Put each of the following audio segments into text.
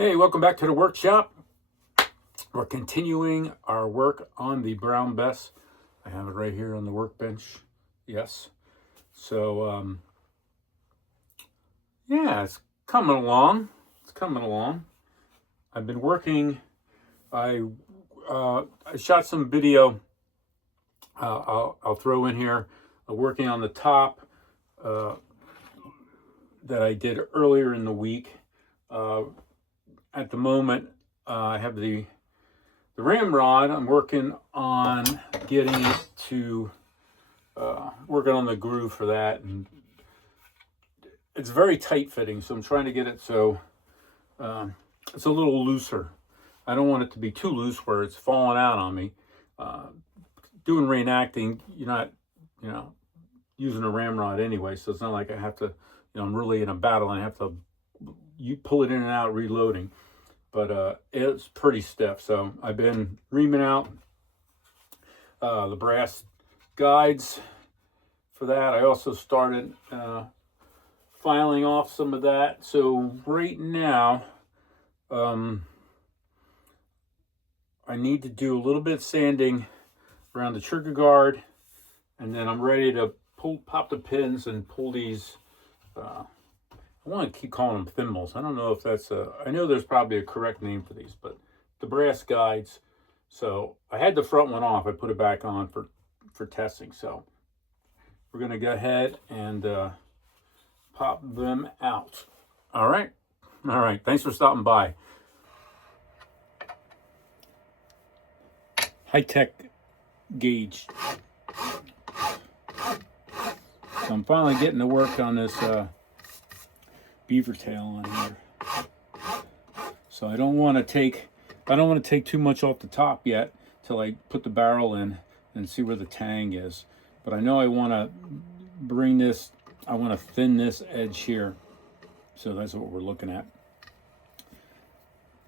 Hey, welcome back to the workshop. We're continuing our work on the Brown Bess. I have it right here on the workbench. Yes. So, yeah, it's coming along. It's coming along. I've been working. I shot some video. I'll throw in here. Working on the top that I did earlier in the week. At the moment, I have the ramrod. I'm working on getting it to working on the groove for that, and it's very tight fitting, so I'm trying to get it so it's a little looser. I don't want it to be too loose where it's falling out on me. Doing reenacting, you're not using a ramrod anyway, so it's not like I have to, I'm really in a battle and I have to pull it in and out reloading. But it's pretty stiff, so I've been reaming out the brass guides for that. I also started filing off some of that. So right now, I need to do a little bit of sanding around the trigger guard, and then I'm ready to pop the pins and pull these. I want to keep calling them thimbles. I don't know if that's I know there's probably a correct name for these, but the brass guides. So I had the front one off. I put it back on for testing. So we're going to go ahead and pop them out. All right. All right. Thanks for stopping by. High-tech gauge. So I'm finally getting to work on this beaver tail on here. So I don't want to take too much off the top yet till I put the barrel in and see where the tang is. But I know I want to bring this, I want to thin this edge here. So that's what we're looking at.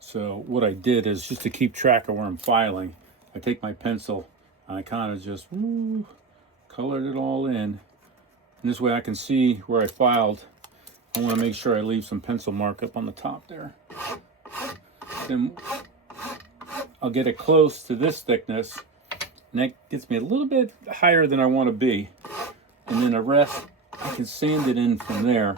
So what I did is, just to keep track of where I'm filing, I take my pencil and I kind of just colored it all in. And this way I can see where I filed. I want to make sure I leave some pencil mark up on the top there. Then I'll get it close to this thickness, and that gets me a little bit higher than I want to be. And then the rest, I can sand it in from there.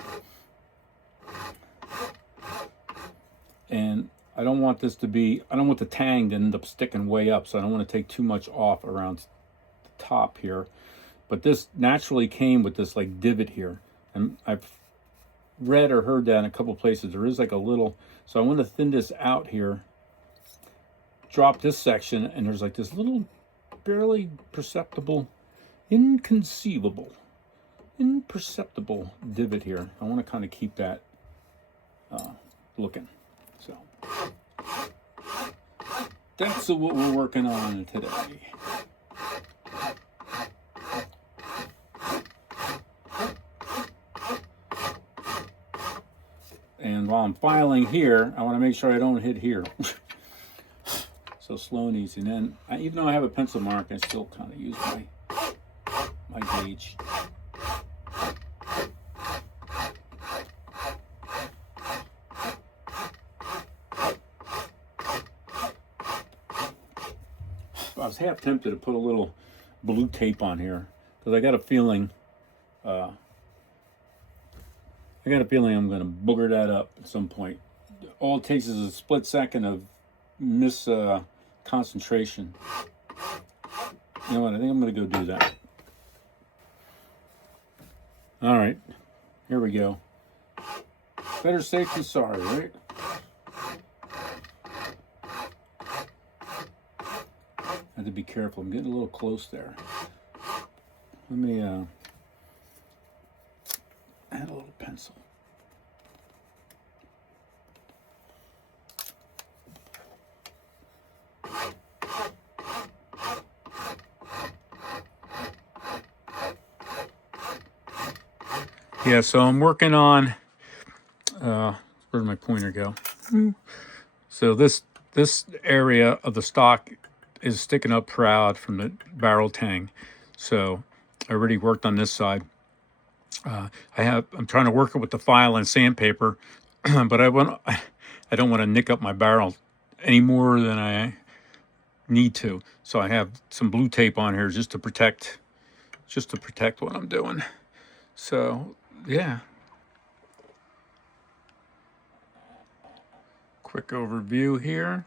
And I don't want this to be, I don't want the tang to end up sticking way up, so I don't want to take too much off around the top here. But this naturally came with this like divot here, and I've read or heard that in a couple places. There is like a little, so I want to thin this out here, drop this section, and there's like this little barely perceptible, imperceptible divot here. I want to kind of keep that looking. So that's what we're working on today. And while I'm filing here, I want to make sure I don't hit here. So slow and easy. And then, even though I have a pencil mark, I still kind of use my gauge. I was half tempted to put a little blue tape on here, because I got a feeling I'm going to booger that up at some point. All it takes is a split second of concentration. You know what? I think I'm going to go do that. All right. Here we go. Better safe than sorry, right? I have to be careful. I'm getting a little close there. Let me add a little pencil. Yeah, so I'm working on, where'd my pointer go? So this area of the stock is sticking up proud from the barrel tang. So I already worked on this side. I'm trying to work it with the file and sandpaper, but I I don't want to nick up my barrel any more than I need to. So I have some blue tape on here just to protect what I'm doing. So yeah, quick overview here.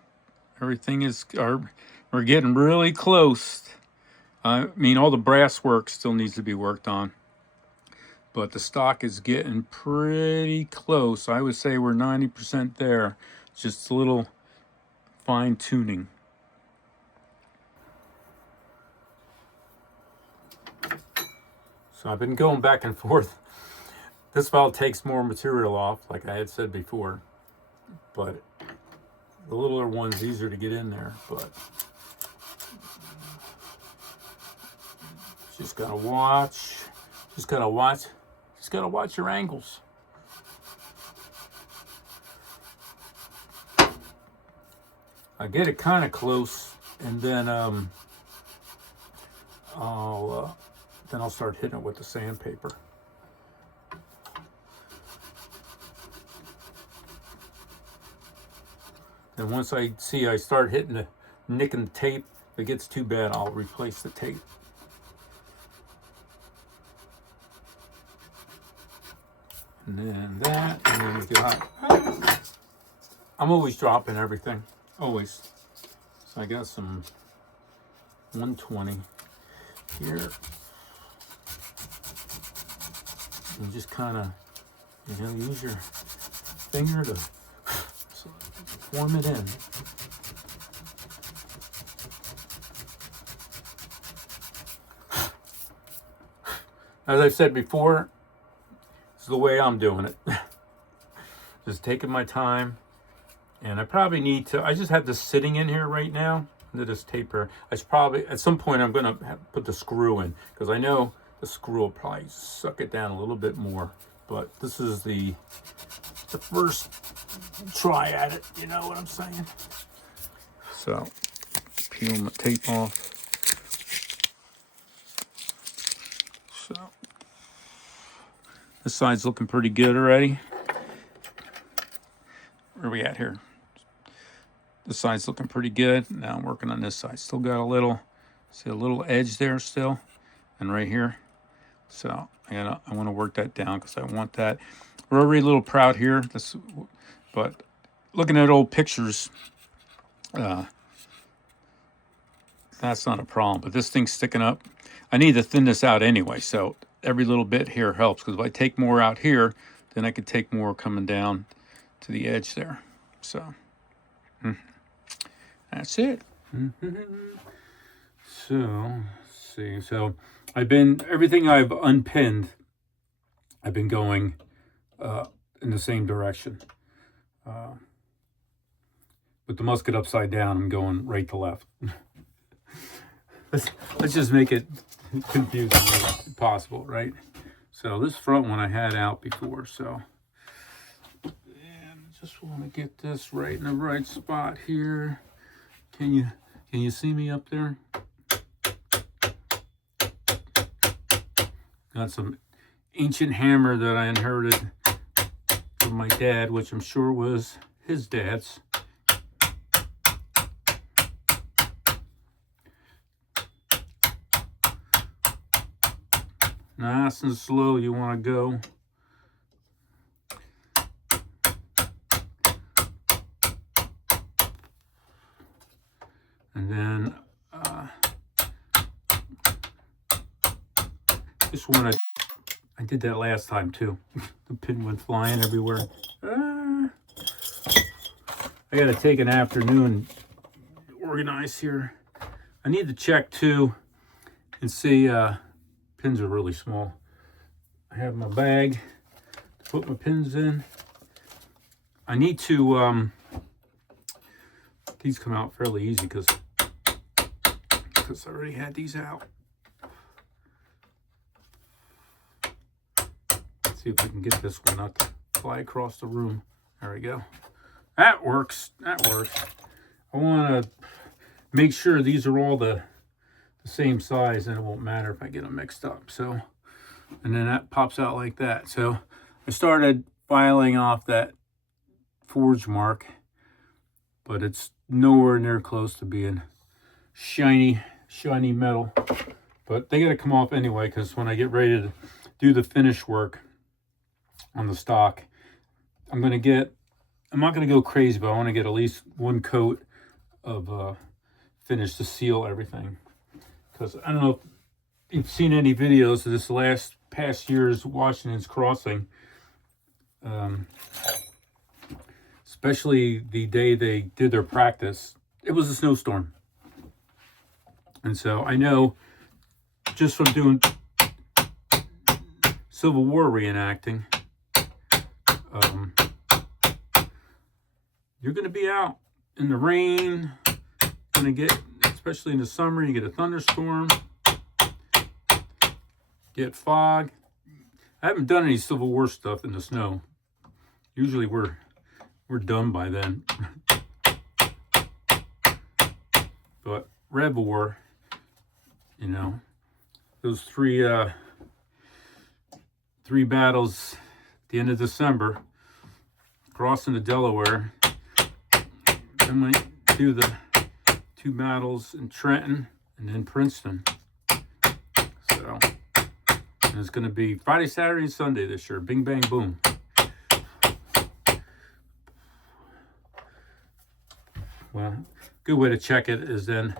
Everything is, we're getting really close. I mean, all the brass work still needs to be worked on, but the stock is getting pretty close. I would say we're 90% there. Just a little fine tuning. So I've been going back and forth. This file takes more material off, like I had said before, but the littler one's easier to get in there, but just gotta watch your angles. I get it kind of close, and then I'll start hitting it with the sandpaper. And once I see I start nicking the tape, if it gets too bad, I'll replace the tape. And then that, and then we've got, I'm always dropping everything, always. So I got some 120 here. And just kind of, use your finger to form it in. As I've said before, this is the way I'm doing it. Just taking my time. And I probably need to, I just have this sitting in here right now under this tape here. I should probably, at some point I'm going to put the screw in, because I know the screw will probably suck it down a little bit more. But this is the first try at it, you know what I'm saying? So, peel my tape off. So, this side's looking pretty good already. Where are we at here? This side's looking pretty good. Now I'm working on this side. Still got a little edge there still, and right here. So I want to work that down because I want that. We're already a little proud here. But looking at old pictures, that's not a problem. But this thing's sticking up. I need to thin this out anyway, so every little bit here helps, because if I take more out here, then I could take more coming down to the edge there. So that's it. So let's see. So everything I've unpinned, I've been going in the same direction. With the musket upside down, I'm going right to left. Let's just make it confusing as possible, right? So this front one I had out before, so just want to get this right in the right spot here. Can you see me up there? Got some ancient hammer that I inherited from my dad, which I'm sure was his dad's. Nice and slow you want to go. And then just want to, I did that last time too. The pin went flying everywhere. I got to take an afternoon organize here. I need to check too and see, pins are really small. I have my bag to put my pins in. I need to, these come out fairly easy because I already had these out. Let's see if we can get this one not to fly across the room. There we go. That works. That works. I want to make sure these are all the same size, and it won't matter if I get them mixed up. So, and then that pops out like that. So I started filing off that forge mark, but it's nowhere near close to being shiny metal. But they got to come off anyway, because when I get ready to do the finish work on the stock, I'm not going to go crazy, but I want to get at least one coat of finish to seal everything. Because I don't know if you've seen any videos of this past year's Washington's Crossing, especially the day they did their practice. It was a snowstorm. And so I know just from doing Civil War reenacting, you're going to be out in the rain. Going to get, especially in the summer, you get a thunderstorm, get fog. I haven't done any Civil War stuff in the snow. Usually we're done by then. But Red War, you know, those three battles at the end of December, crossing the Delaware, then we do the 2 battles in Trenton and then Princeton. So, and it's going to be Friday, Saturday, and Sunday this year. Bing, bang, boom. Well, good way to check it is then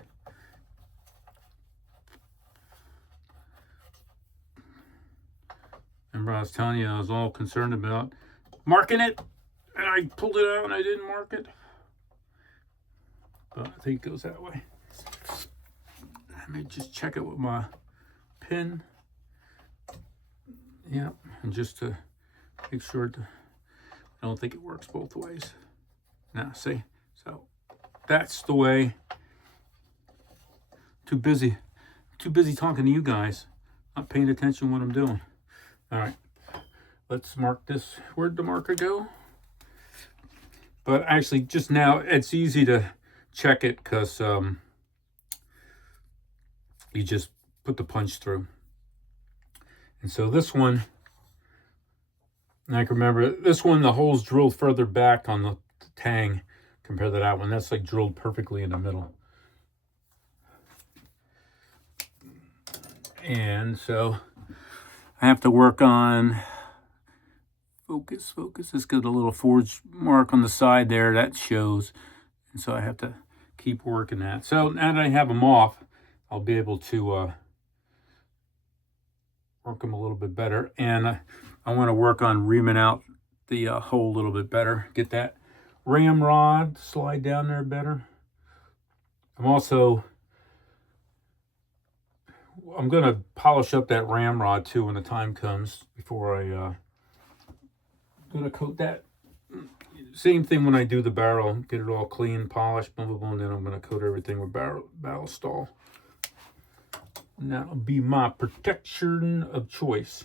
remember I was telling you I was all concerned about marking it, and I pulled it out and I didn't mark it. But I think it goes that way. Let me just check it with my pin. Yep, and just to make sure I don't think it works both ways. Now, see? So that's the way. Too busy talking to you guys, not paying attention to what I'm doing. All right, let's mark this. Where'd the marker go? But actually, just now, it's easy to check it because you just put the punch through. And so this one, and I can remember this one, the hole's drilled further back on the tang compared to that one. That's like drilled perfectly in the middle. And so I have to work on focus. It's got a little forge mark on the side there that shows. And so I have to keep working that. So now that I have them off, I'll be able to work them a little bit better. And I want to work on reaming out the hole a little bit better. Get that ramrod slide down there better. I'm going to polish up that ramrod too when the time comes before I'm going to coat that. Same thing when I do the barrel, get it all clean, polished, boom, boom, boom, and then I'm going to coat everything with barrel stall. And that'll be my protection of choice.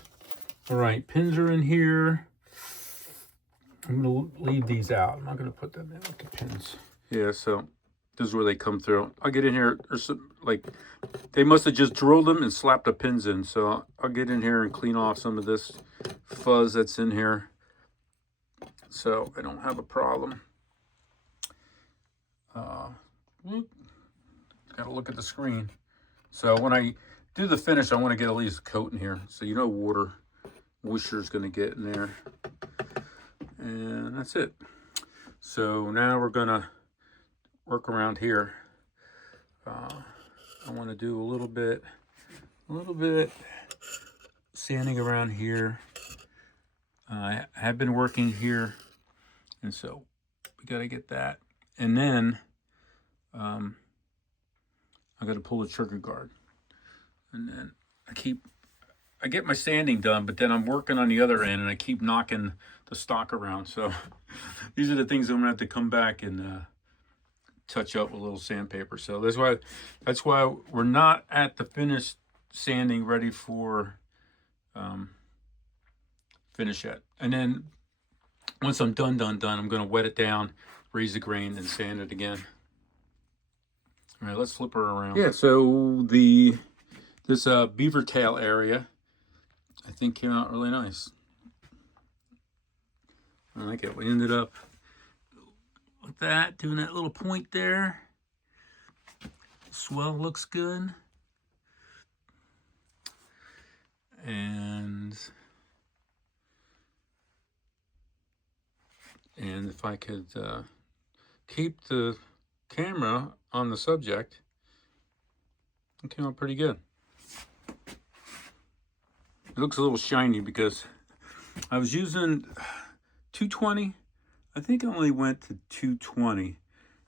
All right, pins are in here. I'm going to leave these out. I'm not going to put them in with the pins. Yeah, so this is where they come through. I'll get in here. There's some, like, they must have just drilled them and slapped the pins in. So I'll get in here and clean off some of this fuzz that's in here, so I don't have a problem. Gotta look at the screen. So when I do the finish, I want to get at least a coat in here, so you know water moisture is going to get in there. And that's it. So now we're gonna work around here. I want to do a little bit sanding around here. I have been working here, and so we got to get that. And then I got to pull the trigger guard, and then I get my sanding done, but then I'm working on the other end and I keep knocking the stock around. So these are the things I'm gonna have to come back and touch up with a little sandpaper. So that's why we're not at the finished sanding ready for finish yet. And then once I'm done, I'm gonna wet it down, raise the grain, and sand it again. All right, let's flip her around. Yeah, so this beaver tail area, I think, came out really nice. I like it. We ended up with that, doing that little point there. Swell looks good. And if I could keep the camera on the subject, it came out pretty good. It looks a little shiny because I was using 220. I think I only went to 220.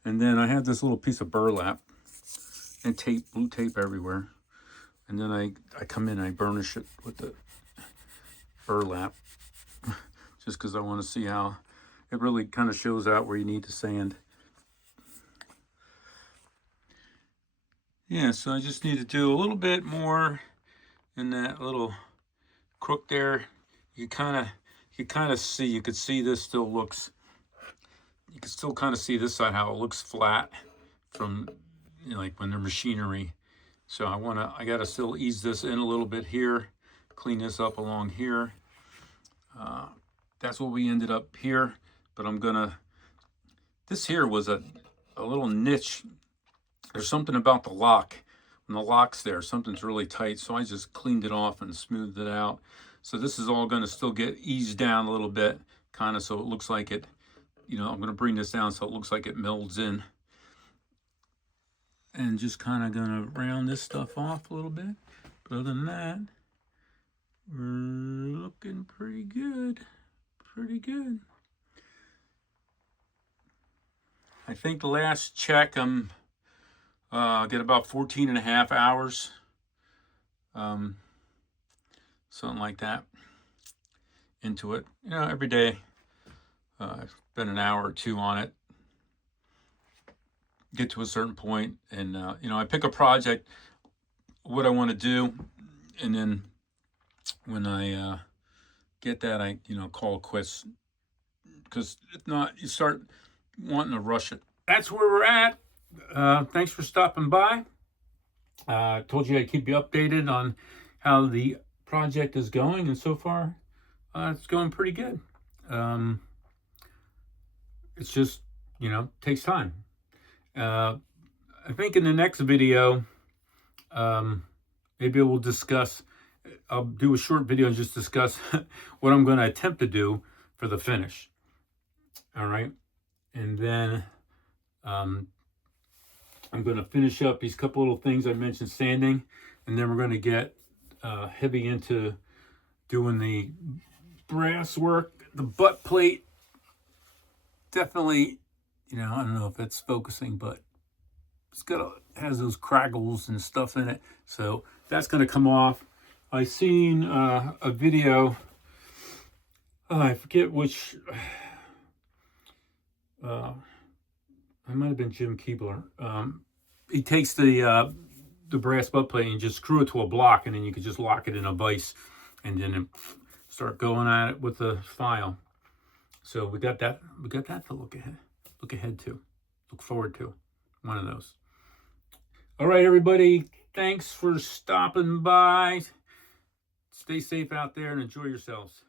And then I had this little piece of burlap and tape, blue tape everywhere. And then I come in and I burnish it with the burlap just because I want to see how it really kind of shows out where you need to sand. Yeah, so I just need to do a little bit more in that little crook there. You can kind of see, you could see this still looks, you can still kind of see this side how it looks flat from, you know, like when they're machinery. So I gotta still ease this in a little bit here, clean this up along here. That's what we ended up here, but this here was a little niche. There's something about the lock. When the lock's there, something's really tight, so I just cleaned it off and smoothed it out. So this is all gonna still get eased down a little bit, kind of so it looks like it, you know, I'm gonna bring this down so it looks like it melds in. And just kind of gonna round this stuff off a little bit. But other than that, we're looking pretty good. Pretty good. I think the last check I'm get about 14 and a half hours. Something like that into it. You know, every day I've spent an hour or two on it. Get to a certain point and you know, I pick a project, what I want to do, and then when I get that, I, you know, call it quits, because if not, you start wanting to rush it. That's where we're at. Thanks for stopping by. I told you I'd keep you updated on how the project is going, and so far it's going pretty good. It's just, you know, takes time. I think in the next video, maybe we'll discuss, I'll do a short video and just discuss what I'm going to attempt to do for the finish. All right. And then I'm going to finish up these couple little things I mentioned, sanding, and then we're going to get heavy into doing the brass work, the butt plate. Definitely, you know, I don't know if it's focusing, but has those craggles and stuff in it. So that's going to come off. I seen a video, I forget which, it might have been Jim Kibler. He takes the brass butt plate and just screw it to a block, and then you could just lock it in a vise and then start going at it with the file. So we got that to look ahead to, look forward to, one of those. All right, everybody, thanks for stopping by. Stay safe out there and enjoy yourselves.